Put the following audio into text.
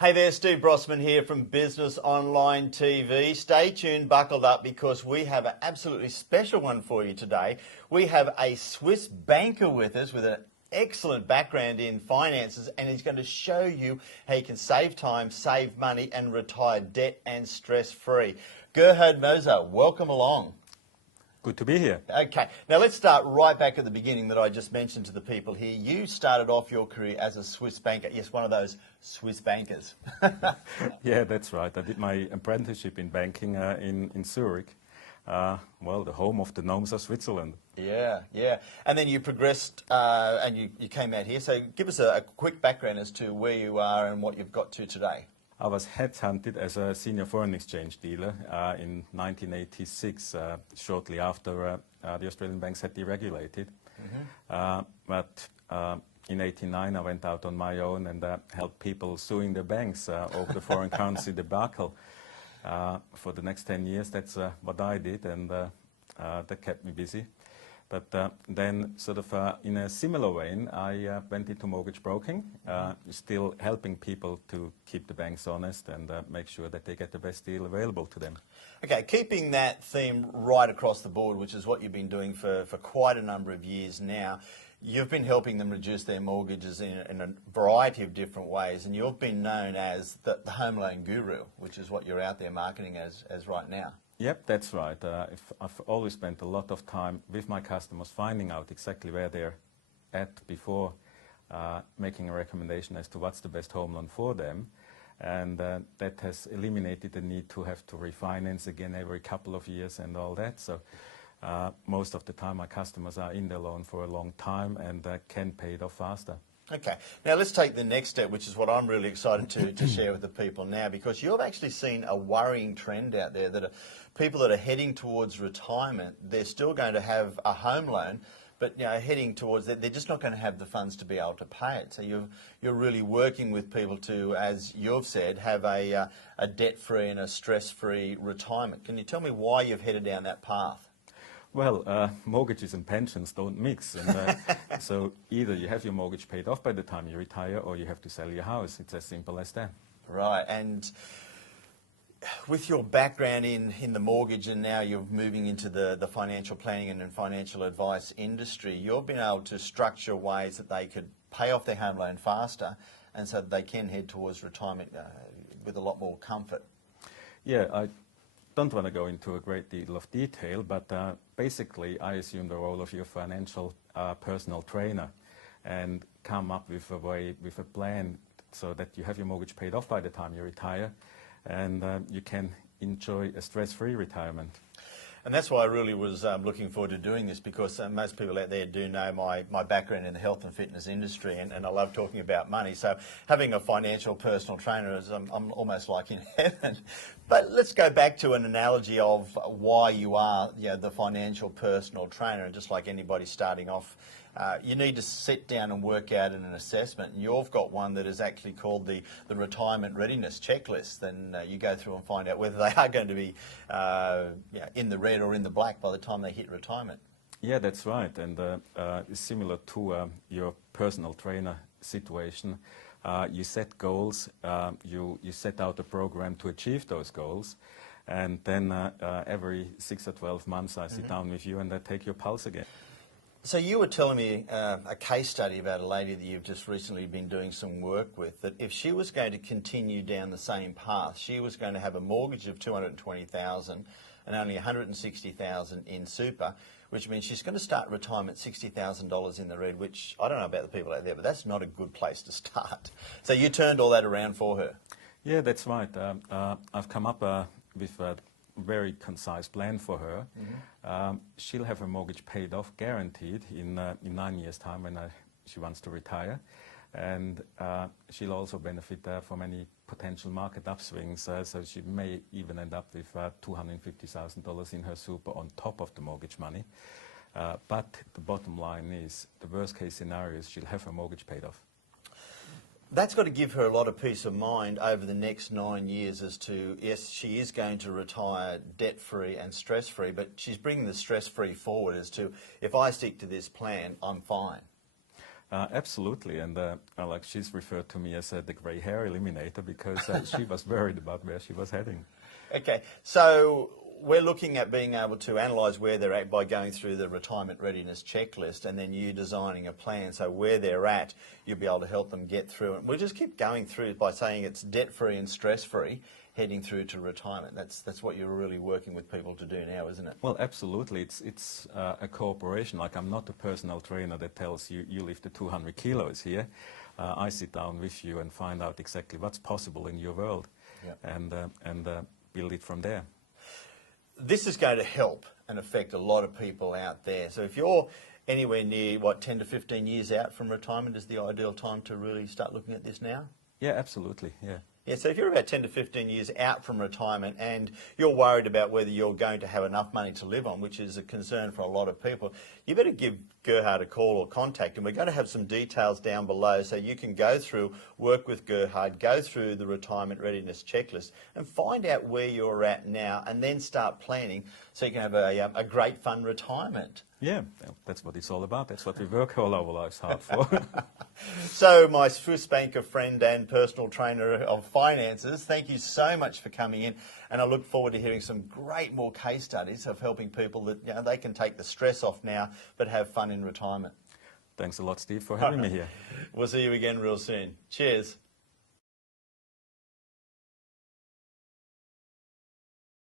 Hey there, Steve Brossman here from Business Online TV. Stay tuned, buckled up, because we have an absolutely special one for you today. We have a Swiss banker with us with an excellent background in finances, and he's going to show you how you can save time, save money, and retire debt and stress-free. Gerhard Mosser, welcome along. Good to be here. Okay, now let's start right back at the beginning that I just mentioned to the people here. You started off your career as a Swiss banker. Yes, one of those Swiss bankers. Yeah, that's right. I did my apprenticeship in banking in Zurich, well, the home of the gnomes of Switzerland. Yeah. And then you progressed and you came out here. So give us a quick background as to where you are and what you've got to today. I was headhunted as a senior foreign exchange dealer in 1986, shortly after the Australian banks had deregulated. But in '89, I went out on my own and helped people suing the banks over the foreign currency debacle. For the next 10 years, that's what I did, and that kept me busy. But then, sort of in a similar vein, I went into mortgage broking, still helping people to keep the banks honest and make sure that they get the best deal available to them. Okay, keeping that theme right across the board, which is what you've been doing for quite a number of years now, you've been helping them reduce their mortgages in a variety of different ways, and you've been known as the home loan guru, which is what you're out there marketing as right now. Yep, that's right. I've always spent a lot of time with my customers finding out exactly where they're at before making a recommendation as to what's the best home loan for them. And that has eliminated the need to have to refinance again every couple of years and all that. So most of the time my customers are in their loan for a long time and can pay it off faster. Okay, now let's take the next step, which is what I'm really excited to share with the people now, because you've actually seen a worrying trend out there that people that are heading towards retirement, they're still going to have a home loan, but heading towards that, they're just not going to have the funds to be able to pay it. So you're really working with people to, as you've said, have a debt-free and a stress-free retirement. Can you tell me why you've headed down that path? Well, mortgages and pensions don't mix, and so either you have your mortgage paid off by the time you retire or you have to sell your house. It's as simple as that. Right, and with your background in the mortgage, and now you're moving into the financial planning and financial advice industry, you've been able to structure ways that they could pay off their home loan faster and so that they can head towards retirement with a lot more comfort. Yeah, I don't want to go into a great deal of detail, but basically I assume the role of your financial personal trainer and come up with a plan so that you have your mortgage paid off by the time you retire and you can enjoy a stress-free retirement. And that's why I really was looking forward to doing this, because most people out there do know my background in the health and fitness industry, and I love talking about money. So having a financial personal trainer is I'm almost like in heaven. But let's go back to an analogy of why you are the financial personal trainer. And just like anybody starting off, you need to sit down and work out an assessment. And you've got one that is actually called the retirement readiness checklist. Then you go through and find out whether they are going to be in the red or in the black by the time they hit retirement. Yeah, that's right. And similar to your personal trainer situation, you set goals, you set out a program to achieve those goals, and then every 6 or 12 months I sit down with you and I take your pulse again. So you were telling me a case study about a lady that you've just recently been doing some work with, that if she was going to continue down the same path, she was going to have a mortgage of $220,000 and only $160,000 in super, which means she's going to start retirement $60,000 in the red, which I don't know about the people out there, but that's not a good place to start. So you turned all that around for her. Yeah, that's right. I've come up with a very concise plan for her. She'll have her mortgage paid off, guaranteed, in 9 years' time when she wants to retire. And she'll also benefit from any potential market upswings, so she may even end up with $250,000 in her super on top of the mortgage money. But the bottom line is, the worst case scenario is she'll have her mortgage paid off. That's got to give her a lot of peace of mind over the next 9 years as to, yes, she is going to retire debt-free and stress-free, but she's bringing the stress-free forward as to, if I stick to this plan, I'm fine. Absolutely, and like she's referred to me as the grey hair eliminator because she was worried about where she was heading. Okay, so we're looking at being able to analyse where they're at by going through the retirement readiness checklist, and then you designing a plan. So where they're at, you'll be able to help them get through it. We'll just keep going through by saying it's debt-free and stress-free, heading through to retirement. That's what you're really working with people to do now, isn't it? Well, absolutely. It's a cooperation. Like, I'm not a personal trainer that tells you you lift the 200 kilos here. I sit down with you and find out exactly what's possible in your world, and build it from there. This is going to help and affect a lot of people out there. So if you're anywhere near, 10 to 15 years out from retirement is the ideal time to really start looking at this now? Yeah, absolutely, yeah. Yeah, so if you're about 10 to 15 years out from retirement and you're worried about whether you're going to have enough money to live on, which is a concern for a lot of people, you better give Gerhard a call or contact him. We're going to have some details down below so you can go through, work with Gerhard, go through the retirement readiness checklist and find out where you're at now and then start planning so you can have a great fun retirement. Yeah, that's what it's all about. That's what we work all our lives hard for. So my Swiss banker friend and personal trainer of finances, thank you so much for coming in, and I look forward to hearing some great more case studies of helping people that they can take the stress off now but have fun in retirement. Thanks a lot, Steve, for having me here. We'll see you again real soon. Cheers.